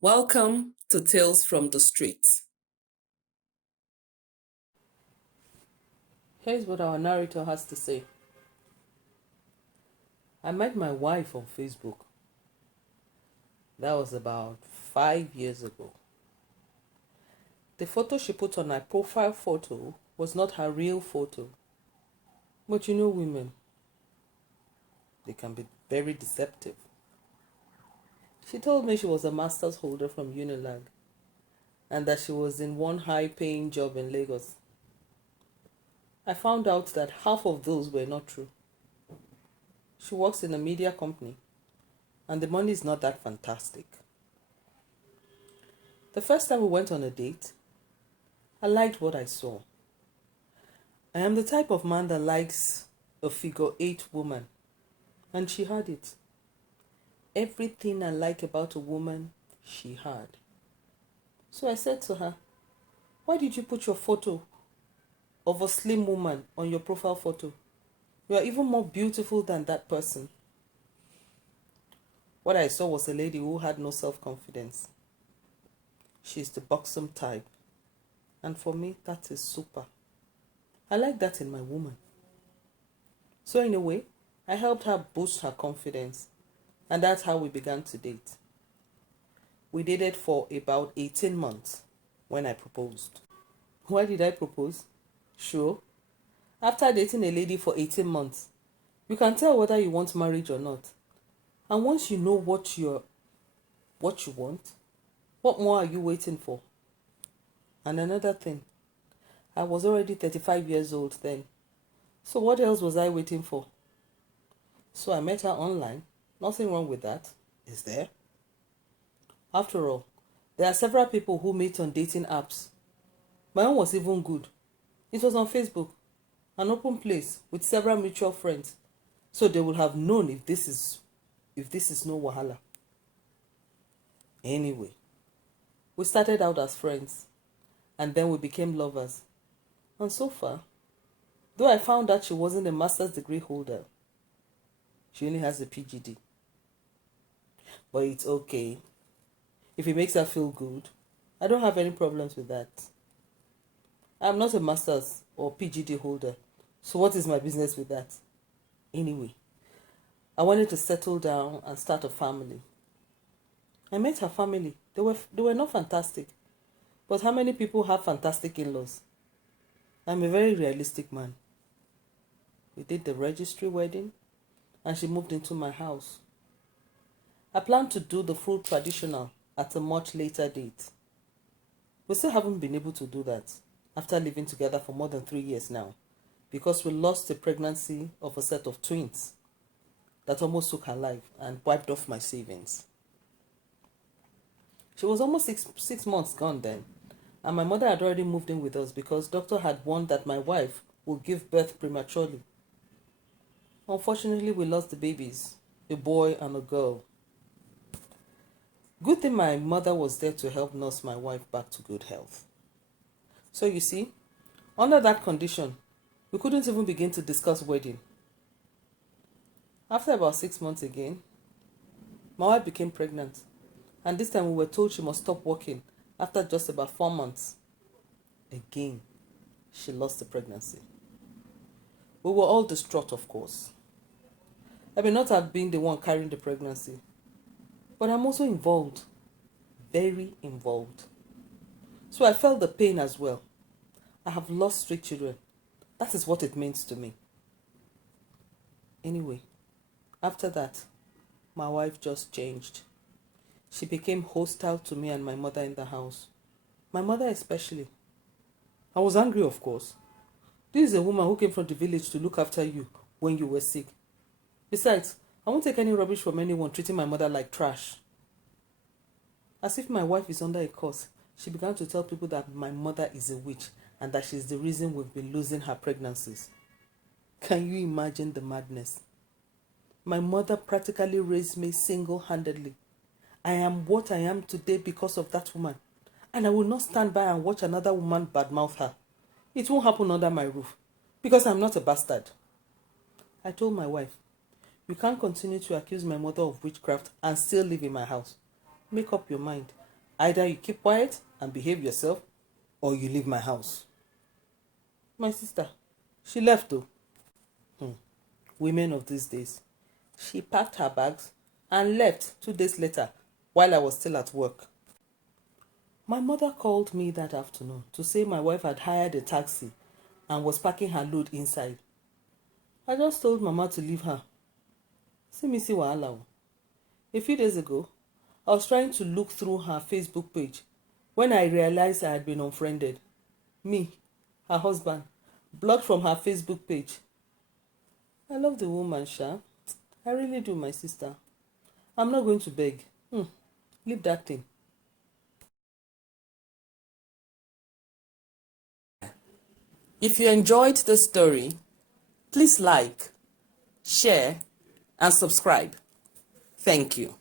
Welcome to Tales from the Streets. Here's what our narrator has to say. I met my wife on Facebook. That was about 5 years ago. The photo she put on her profile photo was not her real photo. But you know women, they can be very deceptive. She told me she was a master's holder from Unilag and that she was in one high-paying job in Lagos. I found out that half of those were not true. She works in a media company and the money is not that fantastic. The first time we went on a date, I liked what I saw. I am the type of man that likes a figure-8 woman, and she had it. Everything I like about a woman, she had. So I said to her, why did you put your photo of a slim woman on your profile photo? You are even more beautiful than that person. What I saw was a lady who had no self-confidence. She's the buxom type. And for me, that is super. I like that in my woman. So in a way, I helped her boost her confidence. And that's how we began to date. We dated for about 18 months when I proposed. Why did I propose? Sure. After dating a lady for 18 months, you can tell whether you want marriage or not. And once you know what you want, what more are you waiting for? And another thing, I was already 35 years old then. So what else was I waiting for? So I met her online. Nothing wrong with that, is there? After all, there are several people who meet on dating apps. My own was even good. It was on Facebook, an open place with several mutual friends. So they would have known if this is no wahala. Anyway, we started out as friends and then we became lovers. And so far, though I found out she wasn't a master's degree holder, she only has a PGD. But it's okay. If it makes her feel good, I don't have any problems with that. I'm not a master's or PGD holder, so what is my business with that? Anyway, I wanted to settle down and start a family. I met her family. They were not fantastic. But how many people have fantastic in-laws? I'm a very realistic man. We did the registry wedding and she moved into my house. I plan to do the full traditional at a much later date. We still haven't been able to do that after living together for more than 3 years now because we lost the pregnancy of a set of twins that almost took her life and wiped off my savings. She was almost six months gone then, and my mother had already moved in with us because doctor had warned that my wife would give birth prematurely. Unfortunately, we lost the babies, a boy and a girl. Good thing my mother was there to help nurse my wife back to good health. So you see, under that condition, we couldn't even begin to discuss wedding. After about 6 months again, my wife became pregnant. And this time we were told she must stop working after just about 4 months. Again, she lost the pregnancy. We were all distraught, of course. I may not have been the one carrying the pregnancy, but I'm also involved, very involved. So I felt the pain as well. I have lost 3 children. That is what it means to me. Anyway, after that, my wife just changed. She became hostile to me and my mother in the house. My mother especially. I was angry, of course. This is a woman who came from the village to look after you when you were sick. Besides, I won't take any rubbish from anyone treating my mother like trash. As if my wife is under a curse, she began to tell people that my mother is a witch and that she's the reason we've been losing her pregnancies. Can you imagine the madness? My mother practically raised me single-handedly. I am what I am today because of that woman. And I will not stand by and watch another woman badmouth her. It won't happen under my roof because I'm not a bastard. I told my wife, you can't continue to accuse my mother of witchcraft and still live in my house. Make up your mind. Either you keep quiet and behave yourself, or you leave my house. My sister, she left though. Women of these days. She packed her bags and left 2 days later while I was still at work. My mother called me that afternoon to say my wife had hired a taxi and was packing her load inside. I just told Mama to leave her. See wahala. A few days ago, I was trying to look through her Facebook page when I realized I had been unfriended. Me, her husband, blocked from her Facebook page. I love the woman, Sha. I really do, my sister. I'm not going to beg. Leave that thing. If you enjoyed this story, please like, share, and subscribe. Thank you.